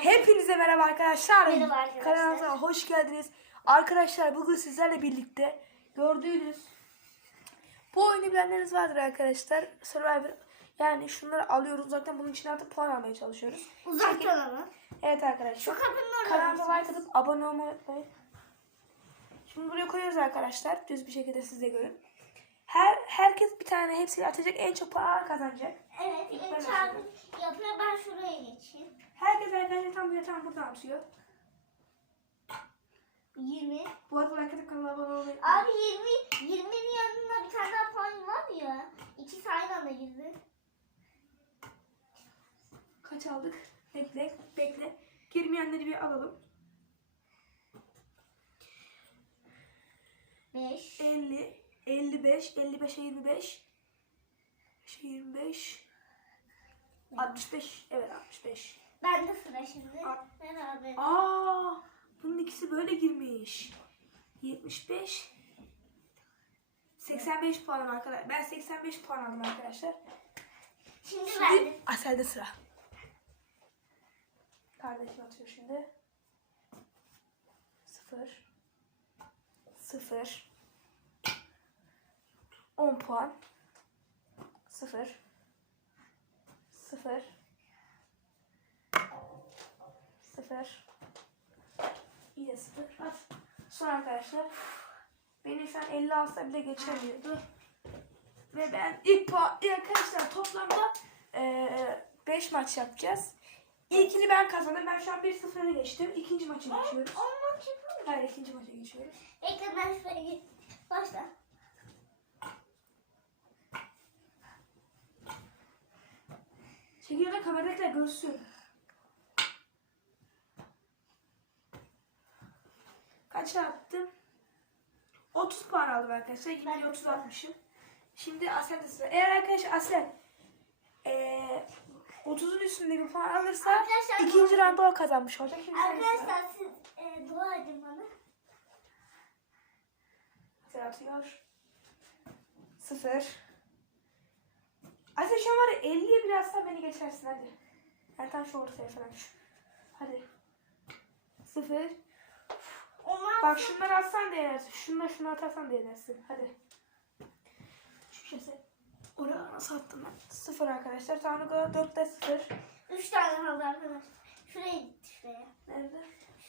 Hepinize merhaba arkadaşlar. Merhaba arkadaşlar. Kanalımıza hoş geldiniz. Arkadaşlar bugün sizlerle birlikte gördüğünüz bu oyunu bilenleriniz vardır arkadaşlar. Survivor yani şunları alıyoruz. Zaten bunun için artık puan almaya çalışıyoruz. Uzaktan ama. Evet arkadaşlar. Şu mısınız? like atıp abone olmayı unutmayın. Şimdi buraya koyuyoruz arkadaşlar. Düz bir şekilde siz de görün. Her herkes bir tane hepsini atacak. En çok puan kazanacak. Evet, İlk ben çarpı yapıyor. Ben şuraya geçeyim. Herkes arkadaşlar tam buraya tam buradan atıyor. 20. Bu arada atıp kanala abone olmayı Abi 20, 20'nin yanında bir tane daha puan var ya. İkisi aynı anda girdi. Kaç aldık? Bekle, bekle. Girmeyenleri bir alalım. 5. 50, 55, 55'e 25. 5'e 25. 65, evet 65. Ben de sıra şimdi. Al. Beraber. Aa, bunun ikisi böyle girmiş. 75. 85 puan arkadaşlar. Ben 85 puan aldım arkadaşlar. Şimdi Şimdi verdim. Asel'de sıra. Kardeşim atıyor şimdi. 0 0 10 puan 0 0 0 Yine 0 At. Son arkadaşlar. Beni şu an 50 alsa bile geçemiyordu. Ve ben ilk puan ilk arkadaşlar toplamda 5 maç yapacağız. İlkini ben kazandım. Ben şu an 1-0'a geçtim. İkinci maça geçiyoruz. Ondan çıkıyor. Hayır ikinci maça geçiyoruz. Bekle ben şuraya git. Başla. Da kameradakiler görsün. Kaç attım? 30 puan aldım arkadaşlar. Ben Yine de 30 puan. atmışım. Şimdi Asel de sıra. Eğer arkadaşlar Asel eee 30'un üstünde bir puan alırsa Arkadaşlar- ikinci roundda o kazanmış olacak. Şimdi. Arkadaşlar siz e, dua edin bana. Asel atıyor. 0 Asel şu an var ya 50'ye bile atsan beni geçersin hadi. Tam şu ortaya falan şu. Hadi. 0 Onlar Bak şunları atsan da yenersin. Şunları şunu atarsan da yenersin. Hadi. Şu şese. Oraya nasıl attım ben? Sıfır arkadaşlar. Tanrı dörtte sıfır. üç tane kaldı arkadaşlar. Şuraya gitti şuraya. Nerede?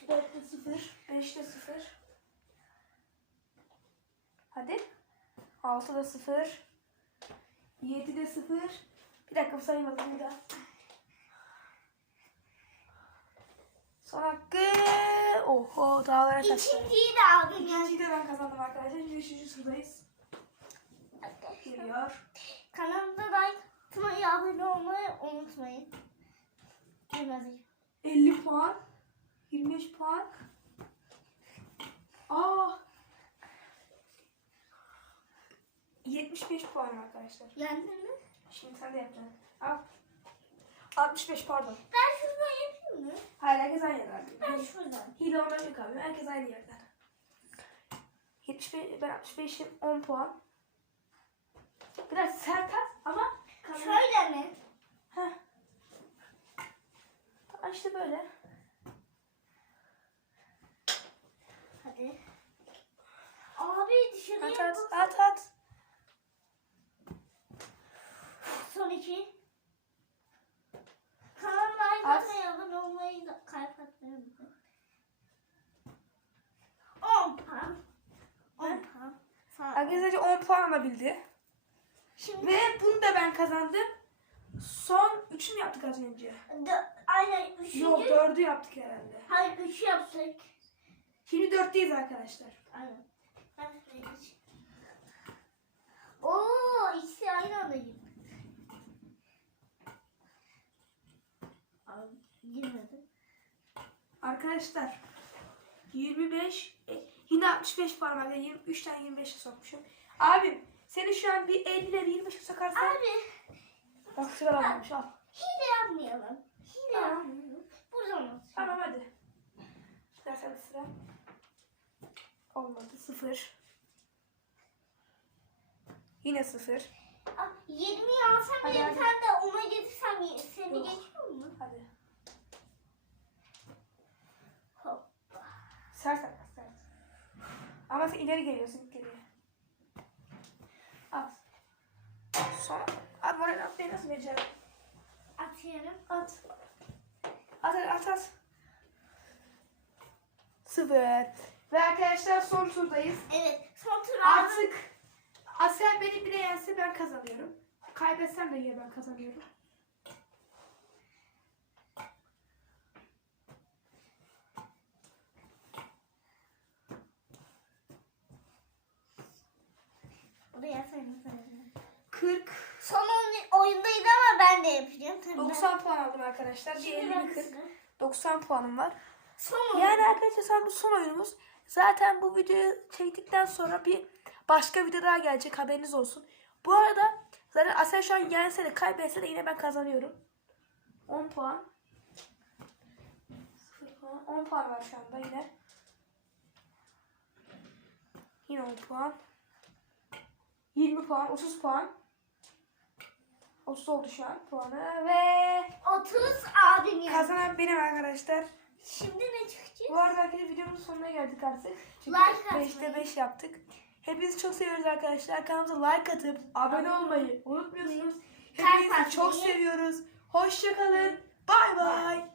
Dörtte sıfır. Beşte sıfır. Hadi. Altıda sıfır. Yedide sıfır. Bir dakika saymadım bir daha. Son hakkı. Oho dağlara kaçtı. İkinciyi de aldım yani. İkinciyi de ben kazandım arkadaşlar. Şimdi üçüncü sıradayız. Geliyor. Kanalımda like abone olmayı unutmayın. Biraz 50 puan. 25 puan. Aa. 75 puan arkadaşlar. Yendin mi? Şimdi sen de yapacaksın. Al. 65 pardon. Ben şuradan yapayım mı? Hayır herkes aynı yerden. Ben şuradan. Hile ondan yok abi. Herkes aynı yerden. 75, ben 65'im 10 puan. Biraz sert ama kamera- Şöyle mi? Heh. Tamam işte böyle. Hadi. Abi dışarıya At at bak. at at. İki. Kanalıma like atmayı, abone olmayı da unutmayın. 10 puan. 10 puan. Sadece 10 puan alabildi. Şimdi Ve bunu da ben kazandım. Son 3'ü mü yaptık az önce? dö- aynen üçüncü. Yok 4'ü yaptık herhalde. Hayır üçü yaptık. Şimdi 4'teyiz arkadaşlar. Aynen. Ben. Oo ikisi aynı anda. Abi girmedi. Arkadaşlar 25 e, yine 65 puan var. Yani 23 tane 25'e sokmuşum. Abim seni şu an bir 50 ile bir 25'e sokarsan Abi bak şurada varmış al. hile yapmayalım. Hile Tamam. yapmayalım. Buradan olsun. Tamam hadi. Şimdi sen sıra. Olmadı 0. Yine 0. Aa, 20'yi alsam bile tane de ona getirsem seni geçiyor mu? Hadi. İleri geliyorsun geriye. At. Sonra at moral atmayı nasıl vereceğim? Atıyorum. At. At at at. at. Sıfır. Ve arkadaşlar son turdayız. Evet. Son tur aldım. Artık Asel beni bile yense ben kazanıyorum. Kaybetsem de yine ben kazanıyorum. Son oyun- oyundaydı ama ben de yapacağım. Tabii 90 puan aldım arkadaşlar. ben. Bir Şimdi 50 ben bir 40. sıra. 90 puanım var. Son oyun. Yani arkadaşlar bu son oyunumuz. Zaten bu videoyu çektikten sonra bir başka video daha gelecek haberiniz olsun. Bu arada zaten Asel şu an yense de kaybetse de yine ben kazanıyorum. 10 puan. 0 puan. 10 puan var şu anda yine. Yine 10 puan. 20 puan, 30 puan. 30 oldu şu an puanı ve 30 abim yani. kazanan benim arkadaşlar. Şimdi ne çıkacak? Bu arada arkadaşlar videomuzun sonuna geldik artık. Çünkü Like atmayı. 5'te 5 yaptık. Hepinizi çok seviyoruz arkadaşlar. Kanalımıza like atıp abone olmayı unutmuyorsunuz. Kalp Hepinizi çok atmayı. seviyoruz. Hoşçakalın. Bay bay.